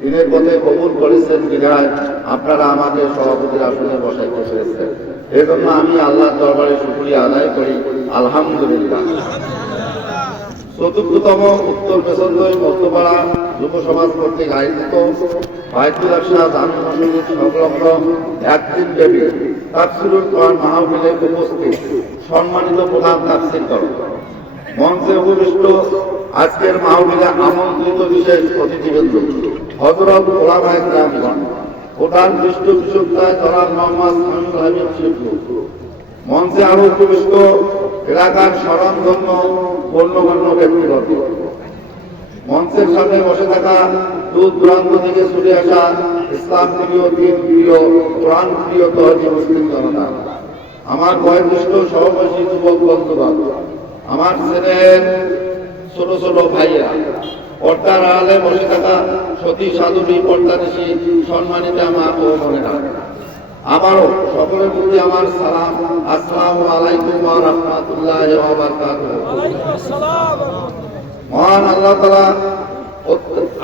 দিনের পথে কবুল করেছেন বিধায় আপনারা আমাকে সভাপতির আসনে বসাইতে পেরেছেন। এই জন্য আমি আল্লাহর দরবারে শুকরিয়া আদায় করি, আলহামদুলিল্লাহ। চতুর্থতম উত্তর পেছনদই মধ্যপাড়া যুব সমাজ কর্তৃক আয়োজিত বায়তুল শাহ জামে মসজিদ সংলগ্ন একদিন ব্যাপী তাফসীরুল কোরআন মাহফিলে উপস্থিত সম্মানিত প্রধান তাফসীরকার, মঞ্চে উপবিষ্ট আজকের মাহফিলে আমন্ত্রিত বিশেষ অতিথিবৃন্দ, হযরত ওলামায়ে কেরামগণ, প্রধান পৃষ্ঠ বিশেষজ্ঞ জনাব মোহাম্মদ শামীমুল হাবিব শিবলু, মঞ্চে আরো উপবিষ্ট এলাকার স্বনামধন্য গণ্যমান্য ব্যক্তিবর্গ, মঞ্চের সামনে বসে থাকা দূর দূরান্ত থেকে ছুটে আসা ইসলাম প্রিয়, দিন প্রিয়, কোরআন প্রিয় তহজি মুসলিম জনতা, আমার বয়োজ্যেষ্ঠ সহবাসী যুবক বন্ধুবান, আমার ছেলের ছোট ছোট ভাইয়া, পর্দার আড়ালে বসে থাকা সতী সাধুবী পর্দানিশী সম্মানিত আমার ও বোনেরা, আবারও সকলের প্রতি আমার সালাম, আসসালামু আলাইকুম ওয়া রাহমাতুল্লাহি ওয়া বারাকাতুহু। মহান আল্লাহ তাআলা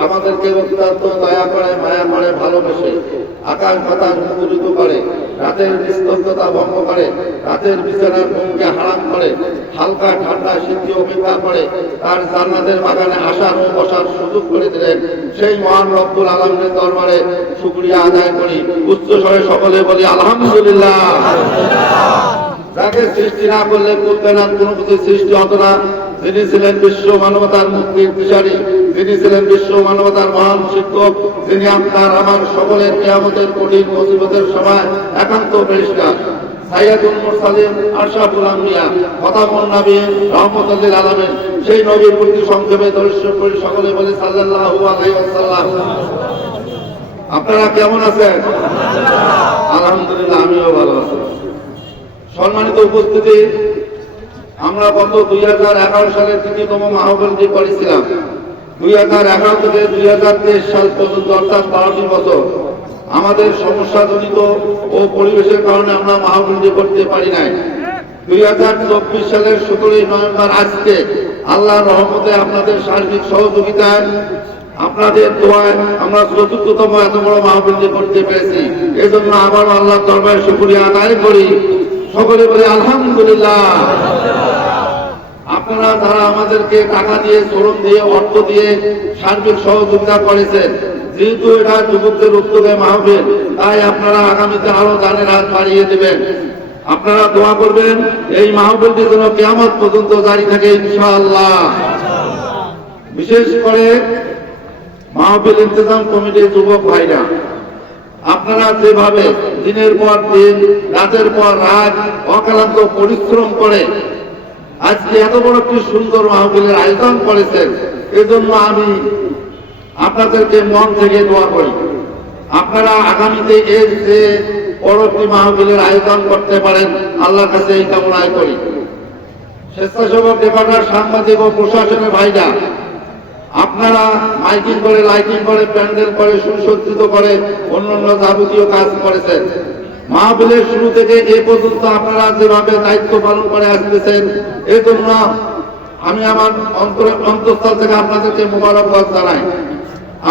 আমাদেরকে অত্যন্ত দয়া করে, মায়া করে, ভালোবেসে আকাশ বাতাস মুখরিত করে, রাতের নিস্তব্ধতা ভঙ্গ করে, রাতের বিছানার ঘুমকে হারাম করে, হালকা ঠান্ডা শীতকে উপেক্ষা করে তার জান্নাতের বাগানে আসার ও বসার সুযোগ করে দিলেন। সেই মহান রব্বুল আলামিনের দরবারে শুকরিয়া আদায় করি, উচ্চ স্বরে সকলে বলি আলহামদুলিল্লাহ। যাকে সৃষ্টি না করলে করবে না, কোনো কিছু সৃষ্টি হতো না, যিনি ছিলেন বিশ্ব মানবতার মুক্তির দিশারি, যিনি ছিলেন বিশ্ব মানবতার মহান শিক্ষক, যিনি আপনার আমার সকলের কিয়ামতের কঠিন মুসিবতের সময় একান্ত ফেরেশতা, সাইয়্যিদুল মুরসালিন, আশরাফুল আম্বিয়া, খতামুন নবীয়্যিন, রাহমাতুল লিল আলামিন, সেই নবীর প্রতি সংক্ষেপে দর্শন করে সকলে বলে সাল্লাল্লাহু আলাইহি ওয়াসাল্লাম। আপনারা কেমন আছেন? আলহামদুলিল্লাহ, আমিও ভালো আছি। সম্মানিত উপস্থিতি, আমরা গত 2011 সালের তৃতীয়তম মাহফিলটি করেছিলাম। 2011 থেকে 2023 সাল পর্যন্ত, অর্থাৎ 12টি বছর আমাদের সমস্যাজনিত ও পরিবেশের কারণে আমরা মাহফিলটি করতে পারি নাই। 2024 সালের 17 নভেম্বর আজকে আল্লাহর রহমতে আপনাদের সার্বিক সহযোগিতায়, আপনাদের দোয়ায় আমরা চতুর্থতম এত বড় মাহফিলটি করতে পেরেছি। এজন্য আবারও আল্লাহর দরবারে শুকরিয়া আদায় করি, সকলে বলে আলহামদুলিল্লাহ। আপনারা যারা আমাদেরকে টাকা দিয়ে, শ্রম দিয়ে, অর্থ দিয়ে সার্বিক সহযোগিতা করেছেন, যেহেতু এটা যুবকদের উদ্যোগে মাহফিল, তাই আপনারা আগামীতে আরো দানের হাত বাড়িয়ে দেবেন। আপনারা দোয়া করবেন এই মাহফিলটি যেন কিয়ামত পর্যন্ত জারি থাকে ইনশাআল্লাহ। বিশেষ করে মাহফিল ইন্তেজাম কমিটির যুবক ভাইরা, আপনারা যেভাবে দিনের পর দিন, রাতের পর রাত অক্লান্ত পরিশ্রম করে আজকে এত বড় একটি সুন্দর মাহফিলের আয়োজন করেছেন, এজন্য আমি আপনাদেরকে মন থেকে দোয়া করি আপনারা আগামীতে এর যে পরবর্তী মাহফিলের আয়োজন করতে পারেন, আল্লাহর কাছে এই কামনাই করি। স্বেচ্ছাসেবক রেকর্ডার, সাংবাদিক ও প্রশাসনের ভাইরা, আপনারা মাইকিং করে, লাইটিং করে, প্যান্ডেল করে, সুসজ্জিত করে অন্যান্য যাবতীয় কাজ করেছেন। মাহফিলের শুরু থেকে এ পর্যন্ত আপনারা যেভাবে দায়িত্ব পালন করে আসতেছেন, এই জন্য আমি আমার অন্তঃস্থল থেকে আপনাদেরকে মোবারকবাদ জানাই।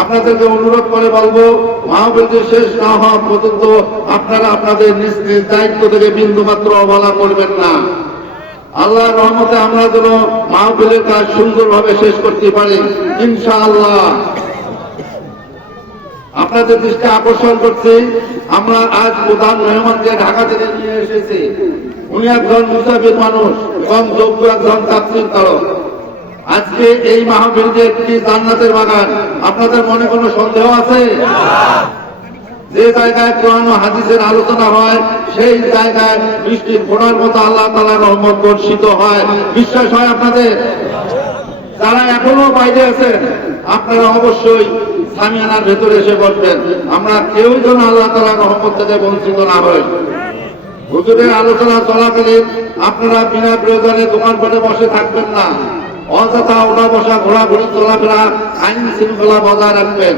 আপনাদেরকে অনুরোধ করে বলবো, মাহফিলটি শেষ না হওয়া পর্যন্ত আপনারা আপনাদের নিজ নিজ দায়িত্ব থেকে বিন্দুমাত্র অবহেলা করবেন না। আল্লাহর রহমতে আমরা যেন মাহফিলের কাজ সুন্দরভাবে শেষ করতে পারি ইনশাআল্লাহ। আপনাদের দৃষ্টি আকর্ষণ করছি, আমরা আজ প্রধান মেহমানকে ঢাকা থেকে নিয়ে এসেছি। উনি একজন মুসাফির মানুষ এবং যোগ্য একজন তাফসীরকার। আজকে এই মাহফিল যে একটি জান্নাতের বাগান, আপনাদের মনে কোনো সন্দেহ আছে? যে জায়গায় কোরআন ও হাদিসের আলোচনা হয়, সেই জায়গায় বৃষ্টির ফোঁটার মতো আল্লাহ তাআলার রহমত বর্ষিত হয়। বিশ্বাস হয় আপনাদের? যারা এখনো বাইরে আছেন, আপনারা অবশ্যই সামিয়ানার ভেতরে এসে বসবেন। আমরা কেউ যেন আল্লাহ তাআলার রহমত থেকে বঞ্চিত না হই। হুজুরের আলোচনা চলাকালীন আপনারা বিনা প্রয়োজনে দোকানপাটে বসে থাকবেন না। অযথা ওঠা বসা, ঘোরাঘুরি, চলাফেরা, আইন শৃঙ্খলা বজায় রাখবেন।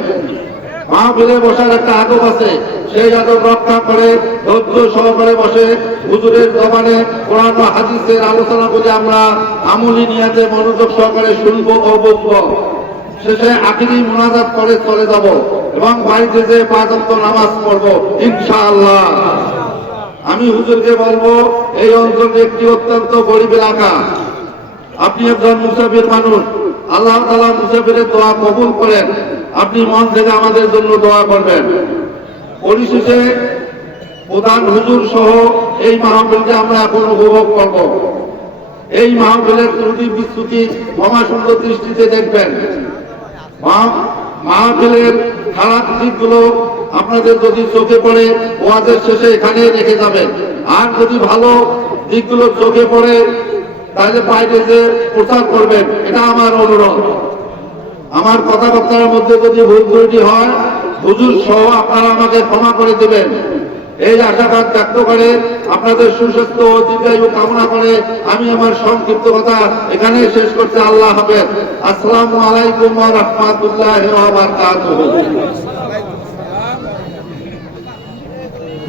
মাহফিলে বসার একটা আদব আছে, সেই আদব রক্ষা করে ধৈর্য সহকারে বসে হুজুরের জবানে কোরআন ও হাদিসের আলোচনা বলে আমরা আমলি নিয়াতে মনোযোগ সহকারে শুনবো ও বুঝবো। শেষে আখিরি মুনাজাত করে চলে যাব। এবং বাড়িতে যে 5 ওয়াক্ত নামাজ পড়বো ইনশাআল্লাহ। আমি হুজুরকে বলবো, এই অঞ্চলের একটি অত্যন্ত গরিব এলাকা, আপনি একজন মুসাফির মানুষ, আল্লাহ তাআলা মুসাফিরের দোয়া কবুল করেন, আপনি মন থেকে আমাদের জন্য দোয়া করবেন। পরিশেষে প্রধান হুজুর সহ এই মাহফিলকে আমরা এখন উপভোগ করব। এই মাহফিলের ত্রুটি বিচ্যুতি ক্ষমা সুন্দর দৃষ্টিতে দেখবেন। মাহফিলের খারাপ দিকগুলো আপনাদের যদি চোখে পড়ে ওয়াজের শেষে এখানে রেখে যাবেন, আর যদি ভালো দিকগুলো চোখে পড়ে তাহলে বাইরে যে প্রচার করবেন, এটা আমার অনুরোধ। আমার কথাবার্তার মধ্যে যদি ভুল ত্রুটি হয় হুজুর সহ আপনারা আমাকে ক্ষমা করে দেবেন, এই আশাবাদ ব্যক্ত করে আপনাদের সুস্বাস্থ্য ও দীর্ঘায়ু কামনা করে আমি আমার সংক্ষিপ্ত কথা এখানে শেষ করছি। আল্লাহ হাফেজ। আসসালামু আলাইকুম ওয়া রাহমাতুল্লাহি ওয়া বারাকাতুহু।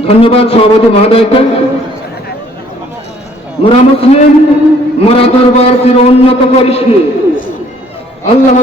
ধন্যবাদ সভাপতি মহোদয়কে। মোরা মুসলিম, মোরা দরবার চির উন্নত করিস আল্লাহ